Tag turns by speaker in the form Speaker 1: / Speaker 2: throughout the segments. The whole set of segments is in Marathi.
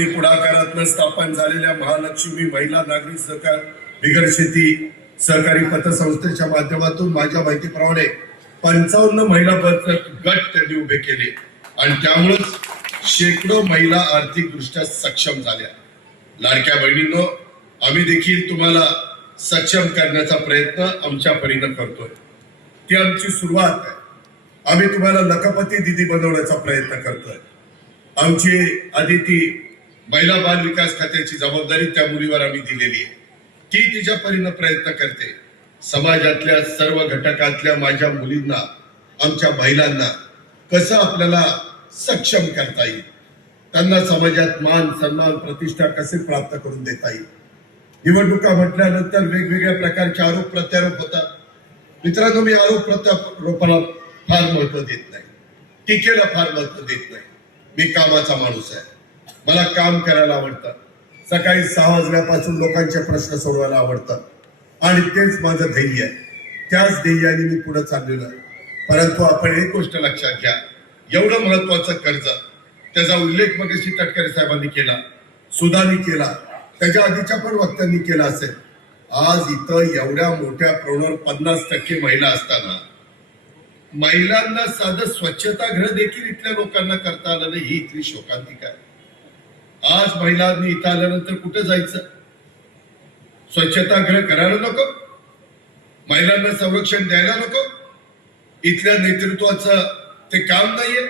Speaker 1: पुढाकारातून स्थापन झालेल्या महालक्ष्मी महिला नागरिक सहकार बिगर शेती सहकारी पतसंस्थेच्या माध्यमातून माझ्या माहितीप्रमाणे पंचावन्न महिला बचत गट त्यांनी उभे केले. आणि त्यामुळेच शेकडो महिला आर्थिकदृष्ट्या सक्षम झाल्या. लाडक्या बहिणींनो आम्ही देखील तुम्हाला सक्षम करण्याचा प्रयत्न आमच्या परीनं करतोय. ती आमची सुरुवात आहे. आम्ही तुम्हाला लखपती दिदी बनवण्याचा प्रयत्न करतोय. आमची अदिती महिला बाल विकास खात्याची जबाबदारी त्या मुलीवर आम्ही दिलेली आहे. ती तिच्या परीनं प्रयत्न करते. समाजातल्या सर्व घटकातल्या माझ्या मुलींना आमच्या महिलांना कसं आपल्याला सक्षम करता येईल? त्यांना समाजात मान सन्मान प्रतिष्ठा कसे प्राप्त करून देता येईल? निवडणुका म्हटल्यानंतर वेगवेगळ्या प्रकारचे आरोप प्रत्यारोप होतात. मित्रांनो मी आरोप प्रत्यारोपाला फार महत्त्व देत नाही. टीकेला फार महत्त्व देत नाही. मी कामाचा माणूस आहे. मला काम करायला आवडतं. सकाळी सहा वाजल्यापासून लोकांचे प्रश्न सोडवायला आवडतात आणि तेच माझं ध्येय आहे. त्याच ध्येयाने मी पुढे चाललेलो आहे. परंतु आपण एक गोष्ट लक्षात घ्या. एवढं महत्वाचं कर्ज त्याचा उल्लेख मग तटकरे साहेबांनी केला. सुधानी केला. त्याच्या आधीच्या पण वक्त्यांनी केला असेल. आज इथं एवढ्या मोठ्या प्रमाणावर पन्नास टक्के महिला असताना महिलांना साधं स्वच्छतागृह देखील इथल्या लोकांना करता आलं नाही ही इथली शोकांतिका आहे. आज महिलांनी इथं आल्यानंतर कुठं जायचं? स्वच्छताग्रह करायला नको? महिलांना संरक्षण द्यायला नको? इथल्या नेतृत्वाचं ते काम नाहीये?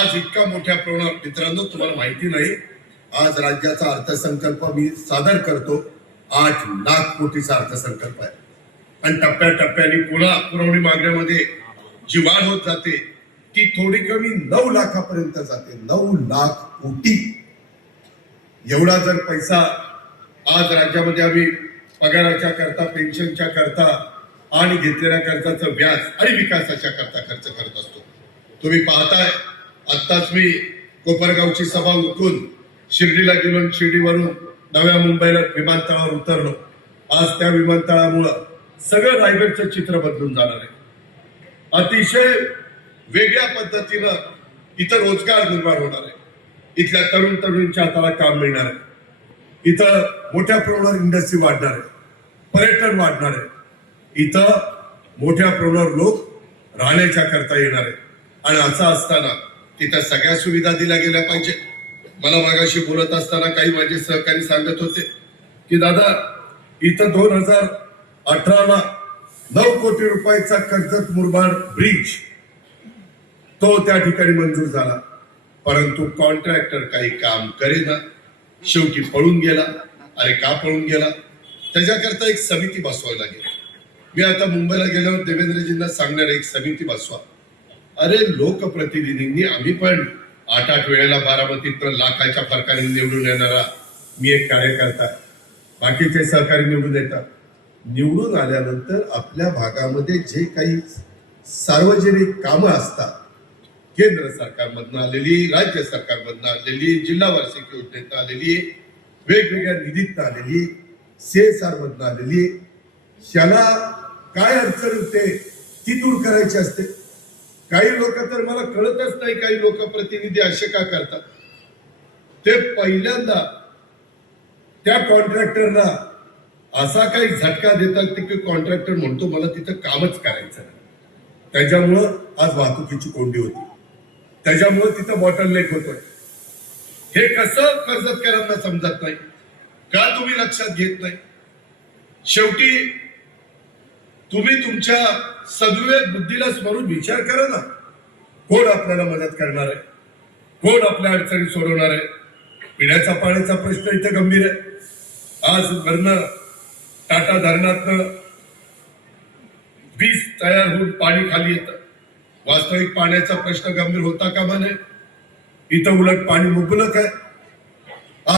Speaker 1: आज इतका मोठ्या प्रमाणात मित्रांनो तुम्हाला माहिती नाही आज राज्याचा अर्थसंकल्प मी सादर करतो. आठ लाख कोटीचा अर्थसंकल्प आहे. आणि टप्प्याटप्प्याने पुन्हा पुरवणी मागण्यामध्ये जी वाढ होत जाते ती थोडी कमी नऊ लाखापर्यंत जाते. नऊ लाख कोटी. एवढा जर पैसा आज राज्यामध्ये आम्ही पगाराच्या करता पेन्शनच्या करता आणि घेतलेल्या कर्जाचं व्याज आणि विकासाच्या करता खर्च करत असतो. तुम्ही पाहताय आत्ताच मी कोपरगावची सभा उठून शिर्डीला गेलो शिर्डीवरून नव्या मुंबईला विमानतळावर उतरलो. आज त्या विमानतळामुळं सगळं रायगडचं चित्र बदलून जाणार आहे. अतिशय वेगळ्या पद्धतीनं इथं रोजगार निर्माण होणार आहे. इथल्या तरुण तरुणींच्या हाताला काम मिळणार आहे. इथं मोठ्या प्रमाणावर इंडस्ट्री वाढणार आहे. पर्यटन वाढणार आहे. इथं मोठ्या प्रमाणावर लोक राहण्याच्या करता येणार आहे आणि असं असताना तिथं सगळ्या सुविधा दिल्या गेल्या पाहिजे. मला मागाशी बोलत असताना काही माझे सहकारी सांगत होते की दादा इथं दोन हजार अठराला नऊ कोटी रुपयाचा कर्जत मुरबाड ब्रिज तो त्या ठिकाणी मंजूर झाला. परंतु कॉन्ट्रॅक्टर काही काम करेना. शेवटी पळून गेला. अरे का पळून गेला? त्याच्याकरता एक समिती बसवावी लागेल. मी आता मुंबईला गेल्यावर देवेंद्रजींना सांगणार एक समिती बसवा. अरे लोकप्रतिनिधींनी आम्ही पण आठ आठ वेळेला बारामतीत लाखाच्या फरकाने निवडून येणारा मी एक कार्यकर्ता. बाकीचे सहकारी निवडून येतात. निवडून आल्यानंतर आपल्या भागामध्ये जे काही सार्वजनिक कामं असतात केंद्र सरकारमधनं आलेली राज्य सरकारमधनं आलेली जिल्हा वार्षिक योजनेतनं आलेली वेगवेगळ्या निधीतनं आलेली सीएसआर मधनं आलेली त्याला काय अडचण होते ती दूर करायची असते. काही लोक तर मला कळतच नाही काही लोक प्रतिनिधी असे का करतात. ते पहिल्यांदा त्या कॉन्ट्रॅक्टरला असा काही झटका देतात की कॉन्ट्रॅक्टर म्हणतो मला तिथं कामच करायचं नाही. त्याच्यामुळं आज वाहतुकीची कोंडी होती. त्याच्यामुळं तिथं बॉटल लेक होतोय. हे कसं कर्जतकरांना समजत नाही का तुम्ही लक्षात घेत नाही? शेवटी तुम्ही तुमच्या सद्विवेक बुद्धीला स्मरून विचार करा ना. कोण आपल्याला मदत करणार आहे? कोण आपल्या अडचणी सोडवणार आहे? पिण्याचा पाण्याचा प्रश्न इथे गंभीर आहे. आज वरनं टाटा धरणातनं वीज तयार होऊन पाणी खाली येतं. वास्तविक पाण्याचा प्रश्न गंभीर होता का नये इथं उलट पाणी मुबलक आहे.